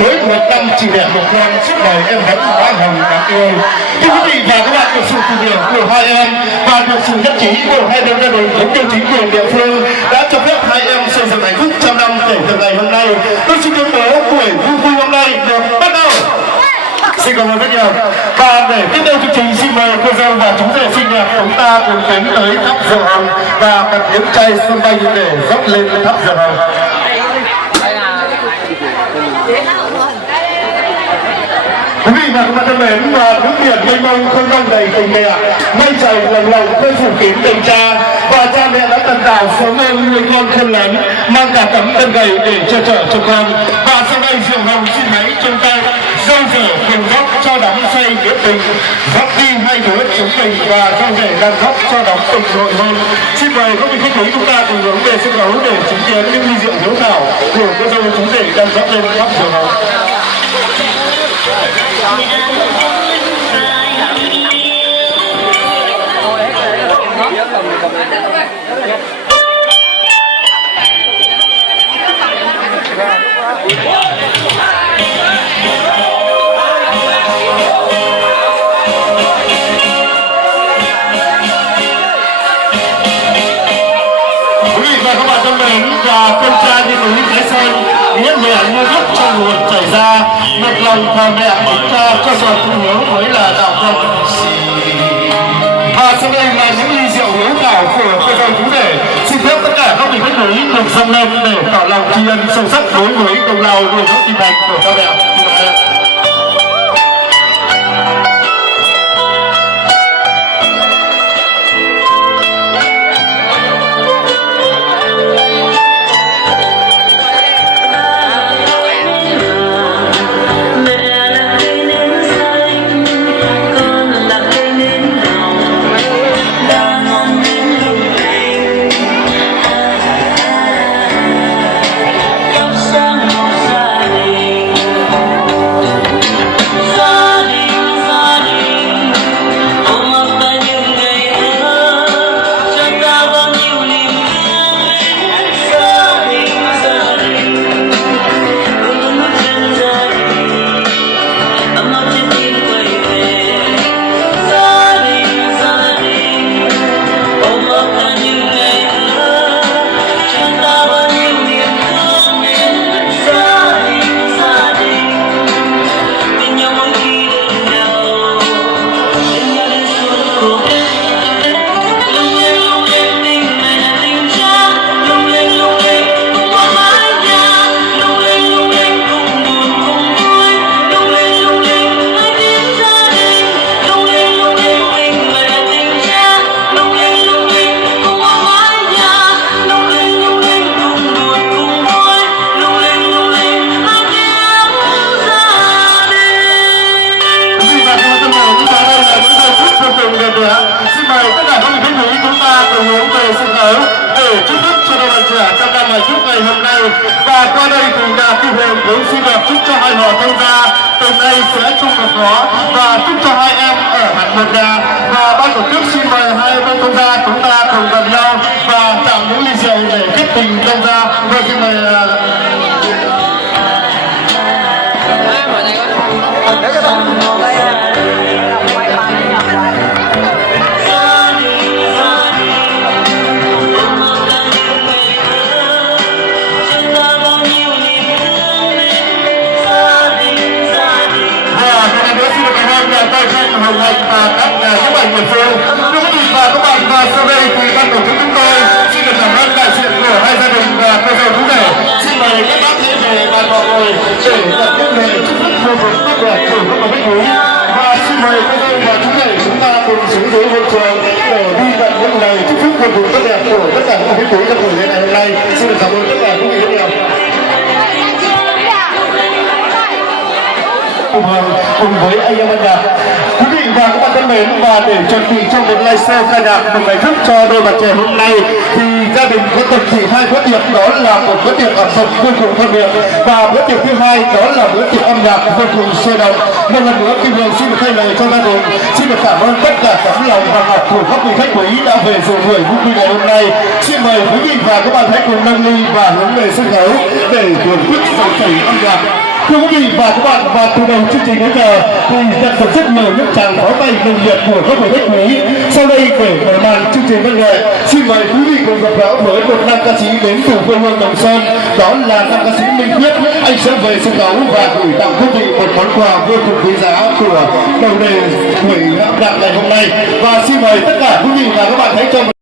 mới một năm chỉ đẹp một con, suốt đời em vẫn hóa hồng đáng yêu. Thưa quý vị và các bạn, được sự tìm hiểu của hai em và được sự nhất trí của hai bên gia đình cũng như chính quyền địa phương đã cho phép hai em xây dựng hạnh phúc trăm năm kể từ ngày hôm nay. Tôi xin tuyên bố buổi vui hôm nay được bắt đầu. Xin cảm ơn rất nhiều. Và để tiếp theo chương trình, xin mời cô dâu và chú rể xinh đẹp chúng ta cùng tiến tới thắp rượu hồng và bật tiếng chay sân bay để dốc lên thắp rượu hồng. Quý vị và các bạn thân mến, và nước biển mênh mông không rong đầy tình mẹ, mây trời lồng lộng khơi phủ kín tình cha, và cha mẹ đã tận tảo sống ơn nuôi con khôn lớn, mang cả tấm thân gầy để che chở cho con. Và sau đây rượu hồng xin hãy chung tay dâu rể cùng góp cho đắm say nghĩa tình, góp đi hai đứa chúng mình và dâu rể đang góp cho đắm tình nội hôn. Xin mời các vị khách quý chúng ta cùng hướng về sân khấu để chứng kiến những ly rượu hiếu thảo của cô dâu chú rể đang góp lên thắp rượu hồng. Quý vị và các bạn thân mến, và con trai như núi Thái Sơn, nghĩa mẹ như nước trong nguồn chảy ra, một lòng thờ mẹ bổng cha cho giọt thương hiếu mới là đạo tâm. Và sau đây là những ly rượu hiếu thảo của cô dâu chú rể. Xin phép tất cả các vị khách quý được dâng lên để tỏ lòng tri ân sâu sắc đối với công lao nuôi dưỡng kim thành của cha mẹ. Xin mời tất cả các vị khách quý chúng ta cùng hướng về sân khấu để chúc phúc cho đôi bạn trẻ trong năm ngày chúc ngày hôm nay. Và qua đây thì nhà Kim Huyền cũng xin được chúc cho hai họ thông gia từ nay sẽ chung một gió và chúc cho hai em ở hạnh một nhà. Và ban tổ chức xin mời hai bên thông gia chúng ta cùng gần nhau và chạm những ly rượu để kết tình thông gia. Và xin mời hồng hạnh và các nhà giúp ảnh địa phương. Thưa quý vị và các bạn, và sau đây thì ban tổ chức chúng tôi xin được cảm ơn đại diện của hai gia đình và cô dâu chú rể. Xin mời các bác thế về bàn họ ngồi để nhận những lời chúc phúc vô cùng tốt đẹp của các vị khách quý. Và xin mời cô dâu và chú rể chúng ta cùng xuống dưới hội trường để đi nhận những lời chúc phúc vô cùng tốt đẹp của tất cả các vị khách quý trong buổi lễ ngày hôm nay. Xin được cảm ơn tất cả quý vị rất nhiều. Cùng với anh em âm nhạc. Quý vị và các bạn thân mến, và để chuẩn bị cho một live show ca nhạc một ngày thức cho đôi bạn trẻ hôm nay thì gia đình có tập chỉ hai bữa tiệc, đó là một bữa tiệc ẩm thực vô cùng ngon miệng và bữa tiệc thứ hai đó là bữa tiệc âm nhạc vô cùng sôi động. Một lần nữa Kim Huyền xin được thay lời cho gia đình, xin được cảm ơn tất cả tấm lòng và ngọc của các vị khách quý đã về dự buổi vui ngày hôm nay. Xin mời quý vị và các bạn hãy cùng nâng ly và hướng về sân khấu để thưởng thức dòng chảy âm nhạc. Thưa quý vị và các bạn, và từ đầu chương trình đến giờ thì nhận được rất nhiều những tràng pháo tay nồng nhiệt của các vị khách quý. Sau đây để mở màn chương trình văn nghệ, xin mời quý vị cùng gặp gỡ với một nam ca sĩ đến từ quê hương Đồng Sơn, đó là nam ca sĩ Minh Quyết. Anh sẽ về sân khấu và gửi tặng quý vị một món quà vô cùng quý giá của đầu đề buổi âm nhạc ngày hôm nay. Và xin mời tất cả quý vị và các bạn hãy cho